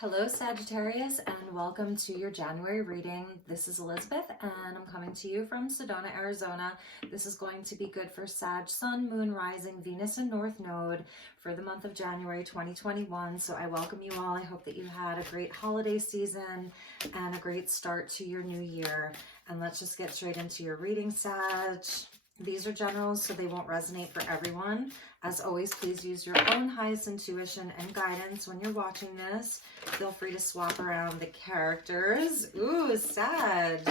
Hello Sagittarius, and welcome to your January reading. This is Elizabeth and I'm coming to you from Sedona, Arizona. This is going to be good for Sag, Sun, Moon, Rising, Venus and North Node for the month of January 2021. So I welcome you all. I hope that you had a great holiday season and a great start to your new year. And let's just get straight into your reading, Sag. These are generals, so they won't resonate for everyone. As always, please use your own highest intuition and guidance when you're watching this. Feel free to swap around the characters. Ooh, Sag.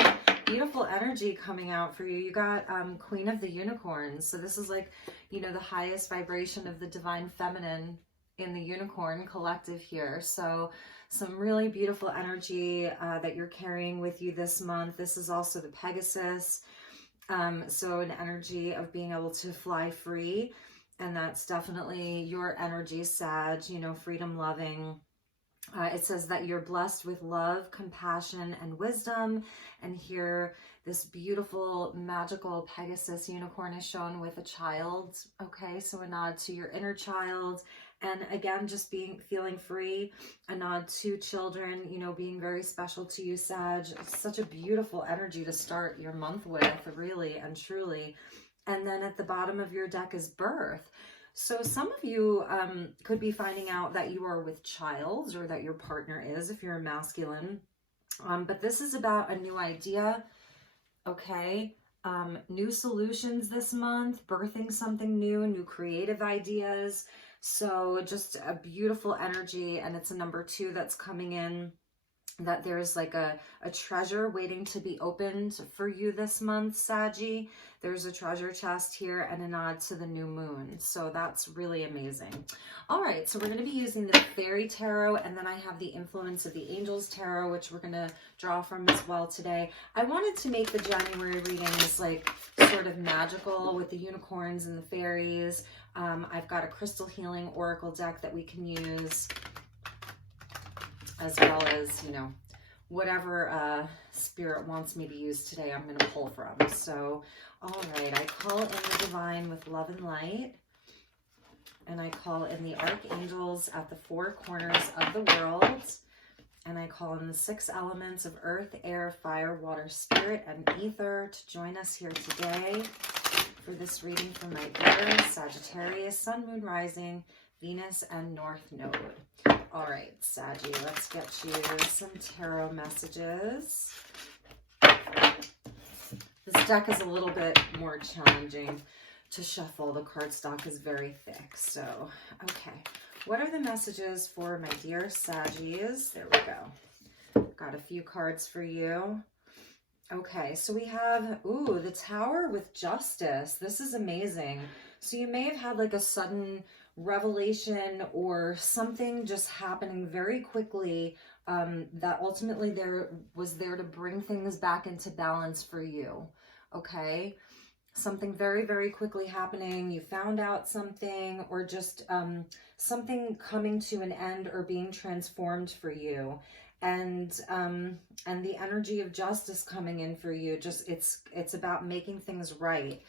Beautiful energy coming out for you. You got Queen of the Unicorns. So this is like, you know, the highest vibration of the divine feminine in the unicorn collective here. So some really beautiful energy that you're carrying with you this month. This is also the Pegasus. So an energy of being able to fly free, and that's definitely your energy, Sag, you know, freedom loving. It says that you're blessed with love, compassion, and wisdom. And here, this beautiful, magical Pegasus unicorn is shown with a child. Okay, so a nod to your inner child. And again, just feeling free, a nod to children, you know, being very special to you, Sag. Such a beautiful energy to start your month with, really and truly. And then at the bottom of your deck is birth. So some of you could be finding out that you are with child, or that your partner is if you're a masculine. But this is about a new idea, okay? New solutions this month, birthing something new creative ideas. So just a beautiful energy, and it's a number 2 that's coming in, that there's like a treasure waiting to be opened for you this month, Saggy. There's a treasure chest here and a nod to the new moon. So that's really amazing. All right, so we're going to be using the Fairy Tarot, and then I have the Influence of the Angels Tarot, which we're going to draw from as well today. I wanted to make the January readings like sort of magical with the unicorns and the fairies. I've got a Crystal Healing Oracle deck that we can use, as well as, you know, whatever spirit wants me to use today, I'm going to pull from. So, all right, I call in the divine with love and light, and I call in the archangels at the 4 corners of the world, and I call in the 6 elements of earth, air, fire, water, spirit, and ether to join us here today for this reading for my dear Sagittarius, Sun, Moon, Rising, Venus, and North Node. All right, Saggy, let's get you some tarot messages. This deck is a little bit more challenging to shuffle. The cardstock is very thick. So, okay. What are the messages for my dear Saggies? There we go. Got a few cards for you. Okay, so we have, ooh, the Tower with Justice. This is amazing. So you may have had like a sudden revelation or something just happening very quickly that ultimately was there to bring things back into balance for you. Okay, something very, very quickly happening. You found out something, or just something coming to an end or being transformed for you. And the energy of justice coming in for you. Just it's about making things right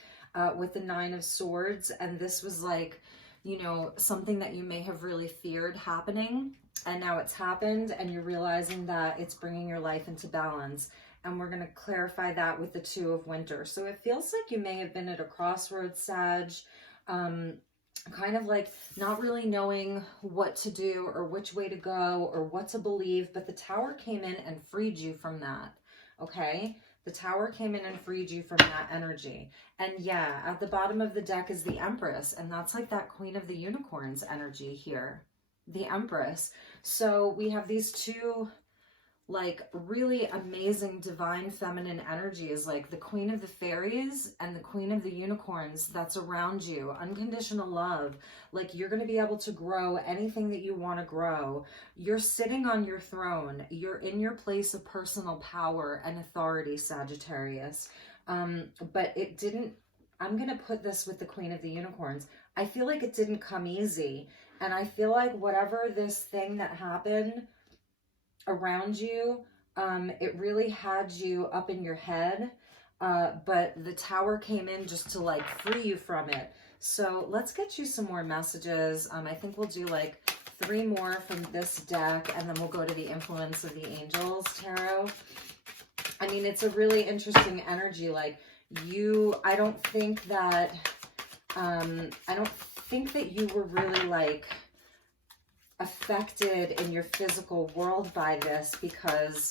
with the 9 of Swords. And this was like, you know, something that you may have really feared happening, and now it's happened, and you're realizing that it's bringing your life into balance. And we're going to clarify that with the 2 of Winter. So it feels like you may have been at a crossroads, Sag, kind of like not really knowing what to do or which way to go or what to believe, but the Tower came in and freed you from that. Okay, the Tower came in and freed you from that energy. And yeah, at the bottom of the deck is the Empress, and that's like that Queen of the Unicorns energy here, the Empress. So we have these 2 like really amazing divine feminine energies, like the Queen of the Fairies and the Queen of the Unicorns that's around you. Unconditional love. Like you're going to be able to grow anything that you want to grow. You're sitting on your throne. You're in your place of personal power and authority, Sagittarius. But it didn't, I'm going to put this with the Queen of the Unicorns. I feel like it didn't come easy. And I feel like whatever this thing that happened around you, it really had you up in your head, but the Tower came in just to like free you from it. So let's get you some more messages. I think we'll do like 3 more from this deck, and then we'll go to the Influence of the Angels Tarot. I mean, it's a really interesting energy. Like I don't think that you were really like affected in your physical world by this because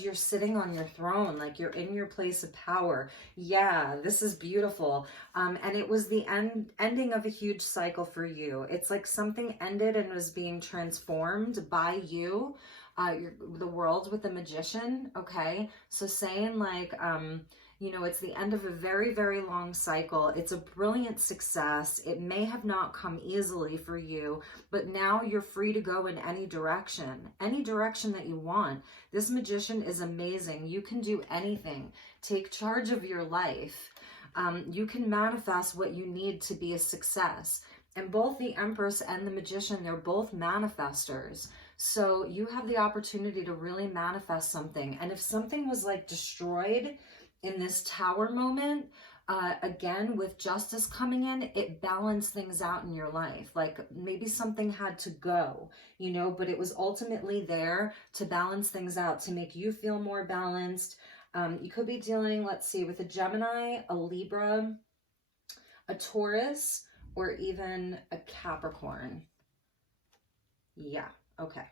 you're sitting on your throne, like you're in your place of power. Yeah, this is beautiful. And it was the ending of a huge cycle for you. It's like something ended and was being transformed by you, the world with the Magician. Okay, so saying like you know, it's the end of a very, very long cycle. It's a brilliant success. It may have not come easily for you, but now you're free to go in any direction that you want. This Magician is amazing. You can do anything. Take charge of your life. You can manifest what you need to be a success. And both the Empress and the Magician, they're both manifestors. So you have the opportunity to really manifest something. And if something was like destroyed in this Tower moment, again, with justice coming in, it balanced things out in your life. Like maybe something had to go, you know, but it was ultimately there to balance things out, to make you feel more balanced. You could be dealing, let's see, with a Gemini, a Libra, a Taurus, or even a Capricorn. Yeah, okay.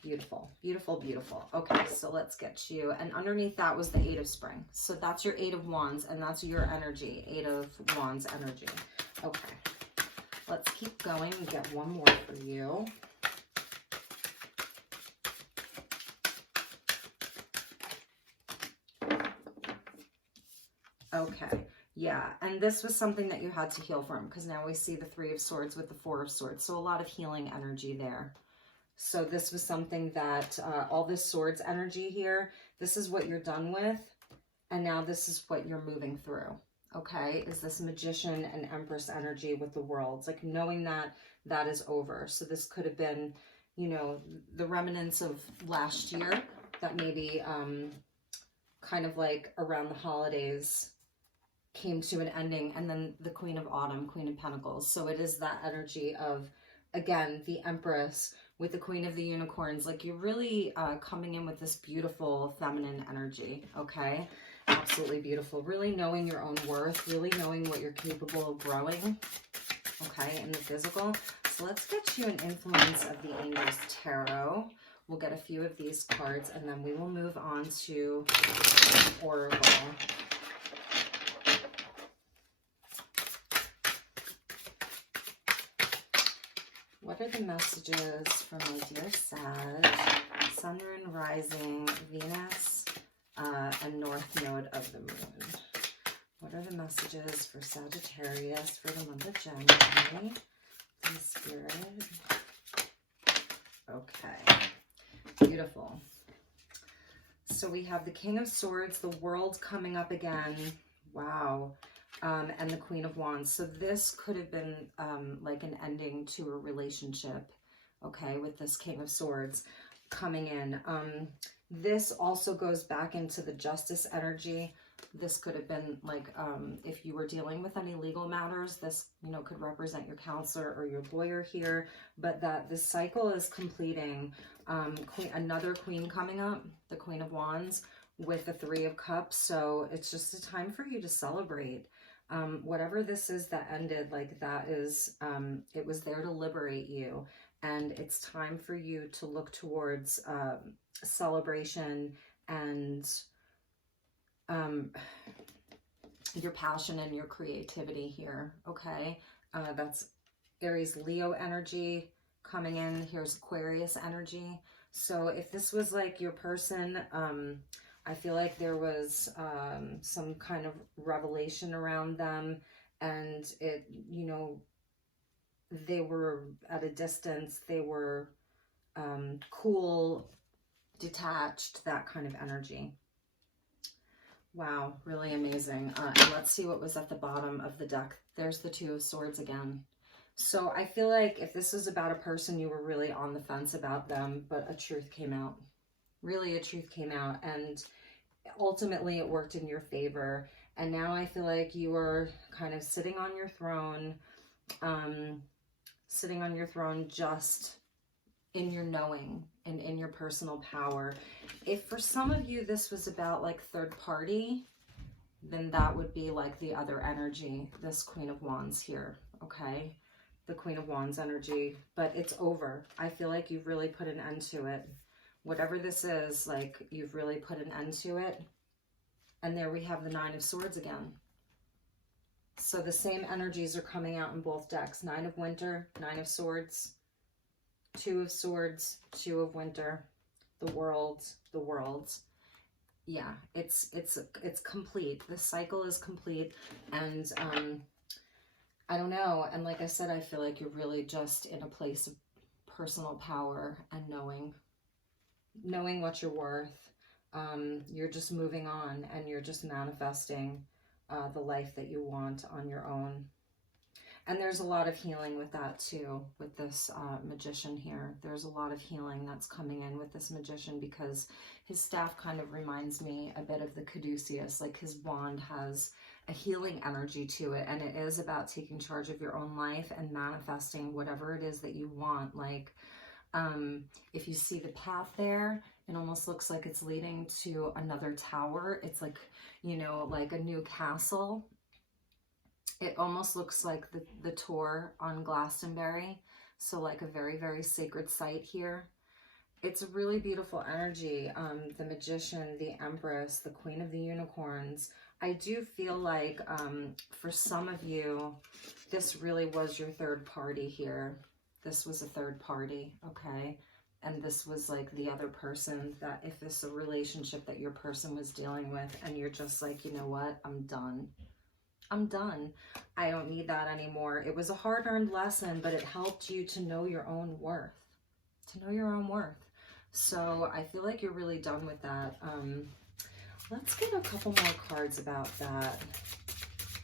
Beautiful, beautiful, beautiful. Okay, so let's get you. And underneath that was the 8 of Spring. So that's your 8 of Wands, and that's your energy, 8 of Wands energy. Okay, let's keep going and get one more for you. Okay, yeah, and this was something that you had to heal from, because now we see the 3 of Swords with the 4 of Swords. So a lot of healing energy there. So this was something that, all this Swords energy here, this is what you're done with. And now this is what you're moving through, okay? Is this Magician and Empress energy with the Worlds. Like knowing that that is over. So this could have been, you know, the remnants of last year that maybe kind of like around the holidays came to an ending. And then the Queen of Autumn, Queen of Pentacles. So it is that energy of, again, the Empress with the Queen of the Unicorns. Like you're really coming in with this beautiful feminine energy, okay? Absolutely beautiful. Really knowing your own worth, really knowing what you're capable of growing, okay, in the physical. So let's get you an Influence of the Angels Tarot. We'll get a few of these cards, and then we will move on to Oracle. What are the messages for my dear Sag, Sun, Moon, Rising, Venus, and North Node of the Moon? What are the messages for Sagittarius for the month of January? Please, Spirit. Okay, beautiful. So we have the King of Swords, the World coming up again. Wow. And the Queen of Wands. So this could have been like an ending to a relationship, okay, with this King of Swords coming in. This also goes back into the Justice energy. This could have been like, if you were dealing with any legal matters, this, you know, could represent your counselor or your lawyer here, but that this cycle is completing. Another queen coming up, the Queen of Wands with the 3 of Cups. So it's just a time for you to celebrate. Whatever this is that ended, like that is, it was there to liberate you. And it's time for you to look towards celebration and your passion and your creativity here, okay? That's Aries Leo energy coming in. Here's Aquarius energy. So if this was like your person, I feel like there was some kind of revelation around them, and it, you know, they were at a distance, they were cool, detached, that kind of energy. Wow, really amazing. And let's see what was at the bottom of the deck. There's the 2 of Swords again. So I feel like if this was about a person, you were really on the fence about them, but a truth came out. Really, a truth came out, and ultimately it worked in your favor. And now I feel like you are kind of sitting on your throne, sitting on your throne, just in your knowing and in your personal power. If for some of you this was about like third party, then that would be like the other energy, this Queen of Wands here, okay? The Queen of Wands energy, but it's over. I feel like you've really put an end to it. Whatever this is, like, you've really put an end to it. And there we have the Nine of Swords again. So the same energies are coming out in both decks. Nine of Winter, Nine of Swords, Two of Swords, Two of Winter, the World, the World. Yeah, it's complete. The cycle is complete. And I don't know. And like I said, I feel like you're really just in a place of personal power and knowing what you're worth. You're just moving on and you're just manifesting the life that you want on your own. And there's a lot of healing with that too, with this magician here. There's a lot of healing that's coming in with this magician, because his staff kind of reminds me a bit of the Caduceus. Like, his wand has a healing energy to it, and it is about taking charge of your own life and manifesting whatever it is that you want. Like, if you see the path there, it almost looks like it's leading to another tower. It's like, you know, like a new castle. It almost looks like the tour on Glastonbury. So like a very, very sacred site here. It's a really beautiful energy. The Magician, the Empress, the Queen of the Unicorns. I do feel like for some of you, this really was your third party here. This was a third party, okay? And this was like the other person, that if this is a relationship that your person was dealing with, and you're just like, you know what, I'm done. I'm done. I don't need that anymore. It was a hard-earned lesson, but it helped you to know your own worth. To know your own worth. So I feel like you're really done with that. Let's get a couple more cards about that,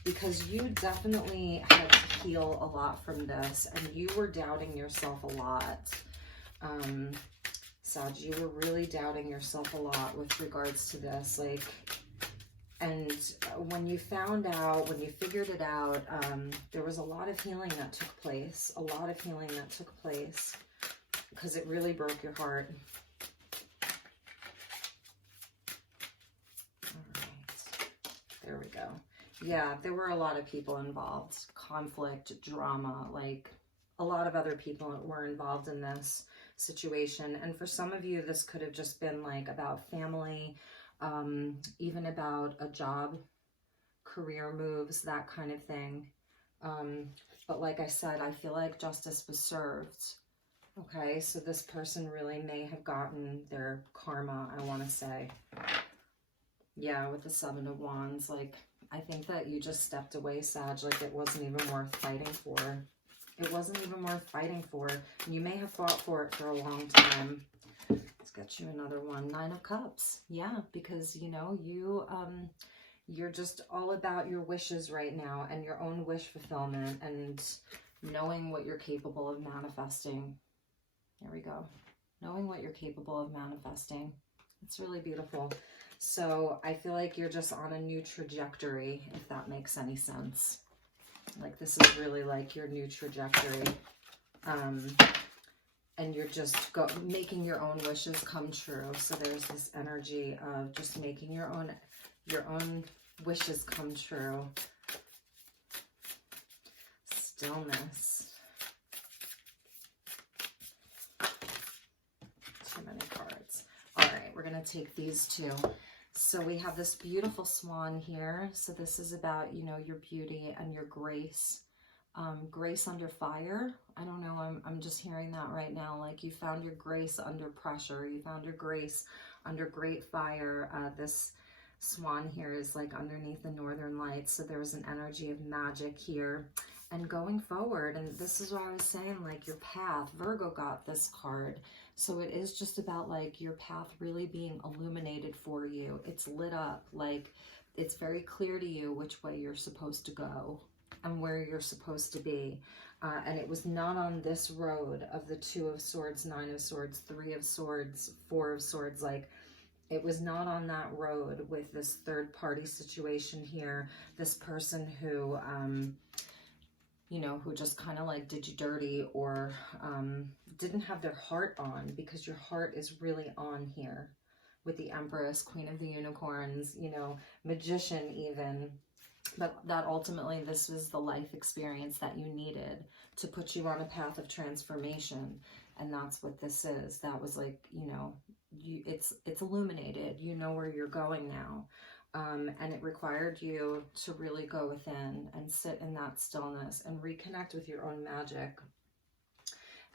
because you definitely had to heal a lot from this, and you were doubting yourself a lot. Sag, you were really doubting yourself a lot with regards to this. Like, and when you found out, when you figured it out, there was a lot of healing that took place. A lot of healing that took place, because it really broke your heart. All right. There we go. Yeah, there were a lot of people involved. Conflict, drama, like a lot of other people were involved in this situation. And for some of you, this could have just been like about family, even about a job, career moves, that kind of thing. But like I said, I feel like justice was served. Okay, so this person really may have gotten their karma, I want to say. Yeah, with the Seven of Wands, like, I think that you just stepped away, Sag, like it wasn't even worth fighting for. It wasn't even worth fighting for. You may have fought for it for a long time. Let's get you another one. Nine of Cups. Yeah, because, you know, you're just all about your wishes right now and your own wish fulfillment and knowing what you're capable of manifesting. There we go. Knowing what you're capable of manifesting. It's really beautiful. So I feel like you're just on a new trajectory, if that makes any sense. Like, this is really like your new trajectory. And you're just making your own wishes come true. So there's this energy of just making your own wishes come true. Stillness. Too many cards. All right, we're going to take these two. So we have this beautiful swan here. So this is about, you know, your beauty and your grace. Grace under fire. I don't know. I'm just hearing that right now. Like, you found your grace under pressure. You found your grace under great fire. This swan here is like underneath the northern lights. So there's an energy of magic here. And going forward, and this is what I was saying, like your path. Virgo got this card. So it is just about like your path really being illuminated for you. It's lit up. Like, it's very clear to you which way you're supposed to go and where you're supposed to be. And it was not on this road of the Two of Swords, Nine of Swords, Three of Swords, Four of Swords. Like, it was not on that road with this third party situation here. This person who you know, who just kind of like did you dirty, or didn't have their heart on, because your heart is really on here with the Empress, Queen of the Unicorns, you know, Magician even. But that ultimately, this was the life experience that you needed to put you on a path of transformation. And that's what this is. That was like, you know, it's illuminated. You know where you're going now. And it required you to really go within and sit in that stillness and reconnect with your own magic.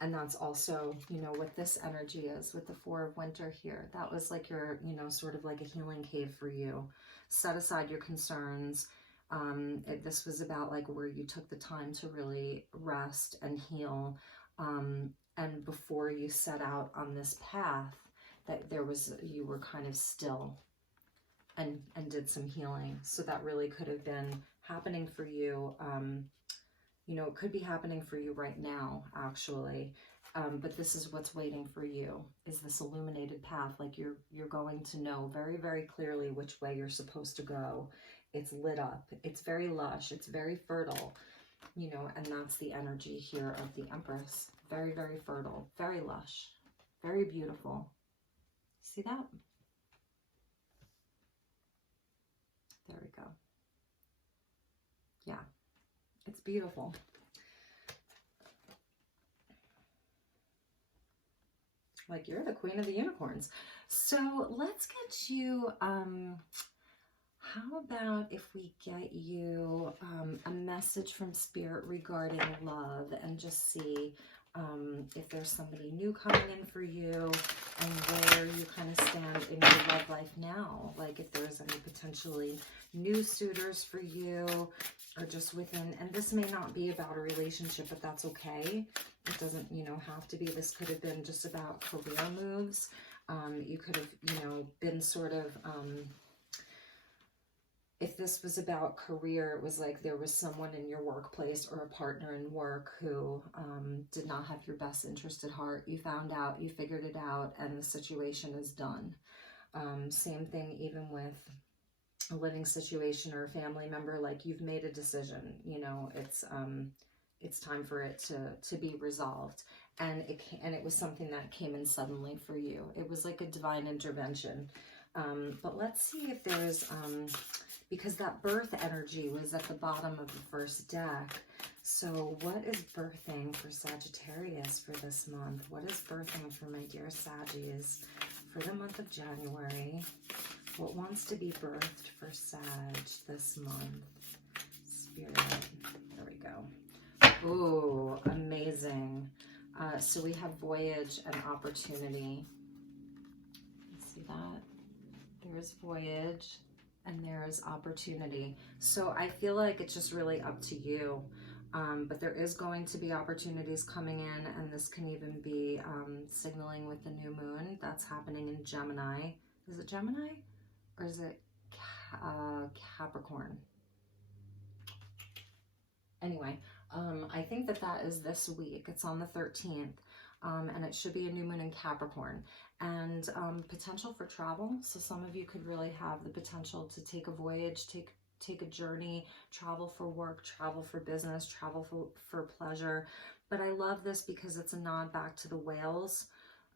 And that's also, you know, what this energy is with the Four of Winter here. That was like your, you know, sort of like a healing cave for you. Set aside your concerns. This was about like where you took the time to really rest and heal. And before you set out on this path, that you were kind of still and did some healing. So that really could have been happening for you. You know, it could be happening for you right now, actually. But this is what's waiting for you, is this illuminated path. Like you're going to know very, very clearly which way you're supposed to go. It's lit up. It's very lush. It's very fertile, you know, and that's the energy here of the Empress. Very, very fertile, very lush, very beautiful. See that? There we go. Yeah, it's beautiful. Like you're the Queen of the Unicorns. So let's get you, how about if we get you a message from Spirit regarding love, and just see if there's somebody new coming in for you and where you kind of stand in your love life now. Like if there's any potentially new suitors for you, or just within, and this may not be about a relationship, but that's okay. It doesn't, you know, have to be. This could have been just about career moves. You could have, you know, been sort of, if this was about career, it was like there was someone in your workplace or a partner in work who did not have your best interest at heart. You found out, you figured it out, and the situation is done. Same thing even with a living situation or a family member. Like you've made a decision, you know, it's time for it to be resolved. And it was something that came in suddenly for you. It was like a divine intervention. But let's see if there's, because that birth energy was at the bottom of the first deck. So what is birthing for Sagittarius for this month? What is birthing for my dear Saggies for the month of January? What wants to be birthed for Sag this month? Spirit, there we go. Ooh, amazing. So we have voyage and opportunity. See that? There's voyage and there's opportunity. So I feel like it's just really up to you. But there is going to be opportunities coming in, and this can even be signaling with the new moon that's happening in Gemini. Is it Gemini or is it Capricorn? Anyway, I think that is this week. It's on the 13th. And it should be a new moon in Capricorn, and potential for travel. So some of you could really have the potential to take a voyage, take a journey, travel for work, travel for business, travel for pleasure. But I love this because it's a nod back to the whales.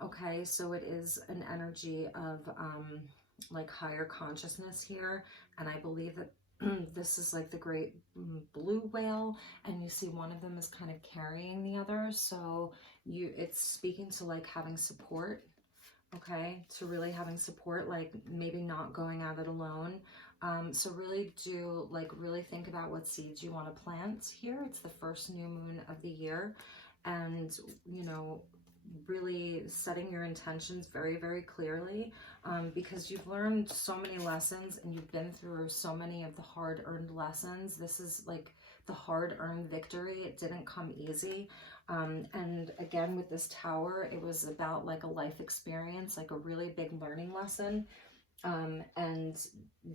Okay, so it is an energy of like higher consciousness here, and I believe that this is like the great blue whale, and you see one of them is kind of carrying the other. So it's speaking to like having support, okay, to really having support, like maybe not going at it alone. So really do really think about what seeds you want to plant here. It's the first new moon of the year, and you know, really setting your intentions very, very clearly, because you've learned so many lessons and you've been through so many of the hard-earned lessons. This is like the hard-earned victory. It didn't come easy. And again, with this tower, it was about like a life experience, like a really big learning lesson. And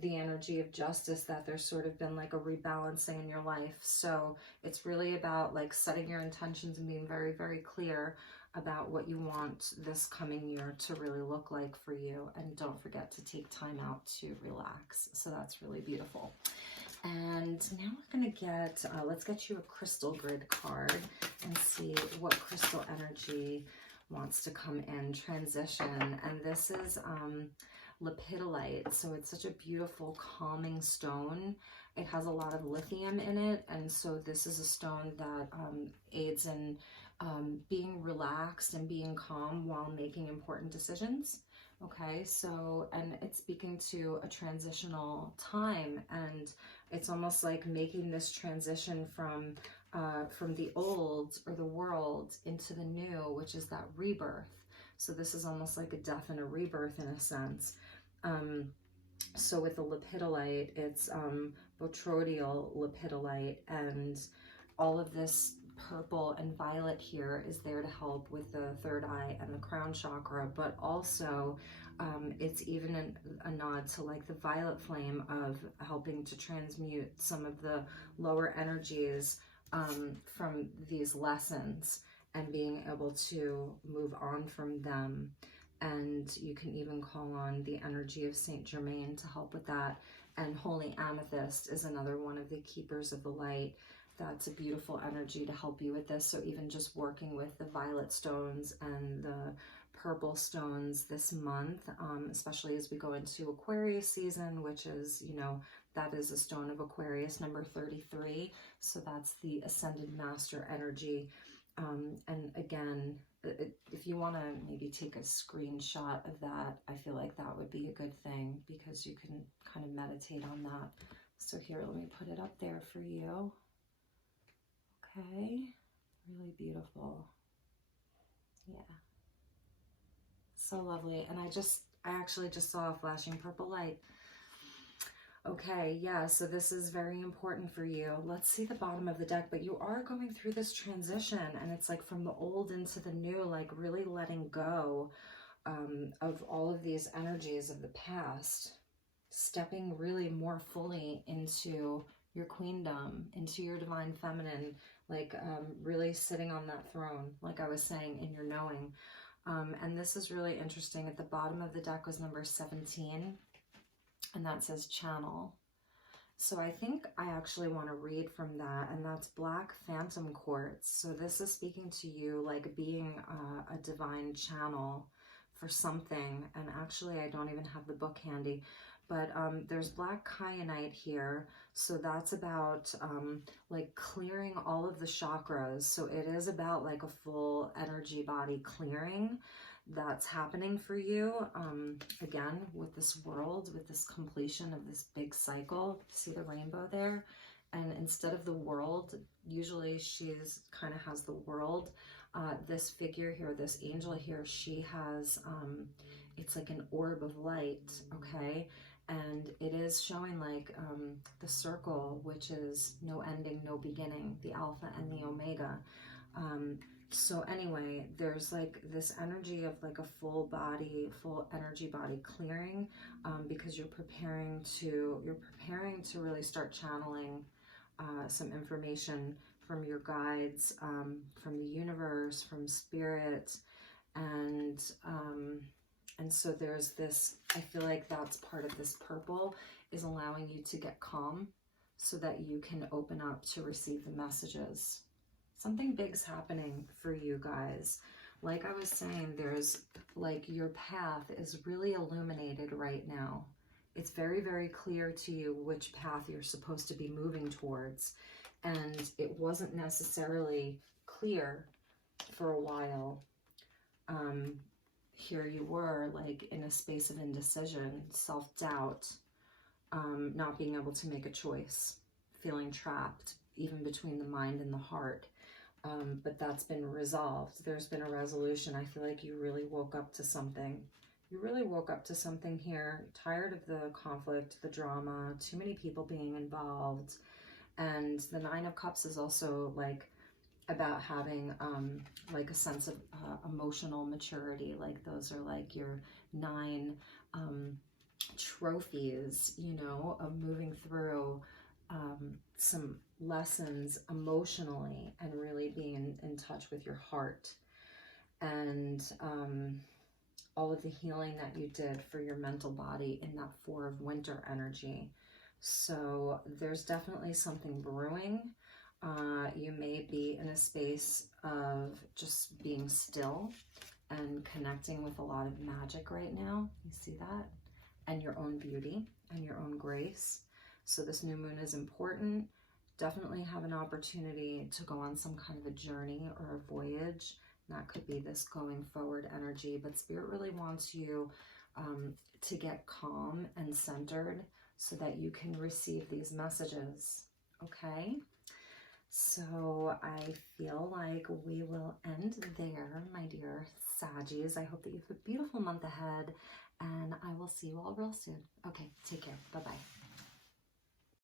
the energy of justice, that there's sort of been like a rebalancing in your life. So it's really about like setting your intentions and being very, very clear about what you want this coming year to really look like for you. And don't forget to take time out to relax. So that's really beautiful. And now we're going to get, let's get you a crystal grid card and see what crystal energy wants to come in. Transition. And this is lepidolite. So it's such a beautiful, calming stone. It has a lot of lithium in it. And so this is a stone that aids in being relaxed and being calm while making important decisions. Okay, so, and it's speaking to a transitional time, and it's almost like making this transition from the old or the world into the new, which is that rebirth. So this is almost like a death and a rebirth in a sense. So with the lepidolite, it's botrodial lepidolite, and all of this purple and violet here is there to help with the third eye and the crown chakra, but also it's even a nod to like the violet flame of helping to transmute some of the lower energies from these lessons and being able to move on from them. And you can even call on the energy of Saint Germain to help with that. And holy amethyst is another one of the keepers of the light. That's a beautiful energy to help you with this. So even just working with the violet stones and the purple stones this month, especially as we go into Aquarius season, which is, you know, that is a stone of Aquarius, number 33. So that's the Ascended Master energy. And again, if you want to maybe take a screenshot of that, I feel like that would be a good thing because you can kind of meditate on that. So here, let me put it up there for you. Okay, really beautiful. Yeah, so lovely. And I actually just saw a flashing purple light. Okay, yeah, so this is very important for you. Let's see the bottom of the deck, but you are going through this transition, and it's like from the old into the new, like really letting go of all of these energies of the past, stepping really more fully into your queendom, into your divine feminine, like really sitting on that throne, like I was saying, in your knowing. And this is really interesting. At the bottom of the deck was number 17. And that says channel. So I think I actually want to read from that, and that's black phantom quartz. So this is speaking to you like being a divine channel for something. And actually, I don't even have the book handy, but there's black kyanite here. So that's about like clearing all of the chakras. So it is about like a full energy body clearing that's happening for you, again, with this world, with this completion of this big cycle. See the rainbow there? And instead of the world, usually she's kind of has the world. This figure here, this angel here, she has, it's like an orb of light, okay? And it is showing like the circle, which is no ending, no beginning, the Alpha and the Omega. So anyway, there's like this energy of like a full body, full energy body clearing, because you're preparing to really start channeling some information from your guides, from the universe, from spirit, and so there's this, I feel like that's part of this purple, is allowing you to get calm so that you can open up to receive the messages. Something big's happening for you guys. Like I was saying, there's like your path is really illuminated right now. It's very, very clear to you which path you're supposed to be moving towards. And it wasn't necessarily clear for a while. Here you were like in a space of indecision, self-doubt, not being able to make a choice, feeling trapped even between the mind and the heart. But that's been resolved. There's been a resolution. I feel like you really woke up to something. You really woke up to something here. Tired of the conflict, the drama, too many people being involved. And the Nine of Cups is also like about having like a sense of emotional maturity. Like those are like your 9 trophies, you know, of moving through some lessons emotionally and really being in touch with your heart, and all of the healing that you did for your mental body in that 4 of winter energy. So there's definitely something brewing. You may be in a space of just being still and connecting with a lot of magic right now. You see that? And your own beauty and your own grace. So this new moon is important. Definitely have an opportunity to go on some kind of a journey or a voyage. And that could be this going forward energy, but Spirit really wants you to get calm and centered so that you can receive these messages, okay? So I feel like we will end there, my dear Saggies. I hope that you have a beautiful month ahead, and I will see you all real soon. Okay, take care. Bye-bye.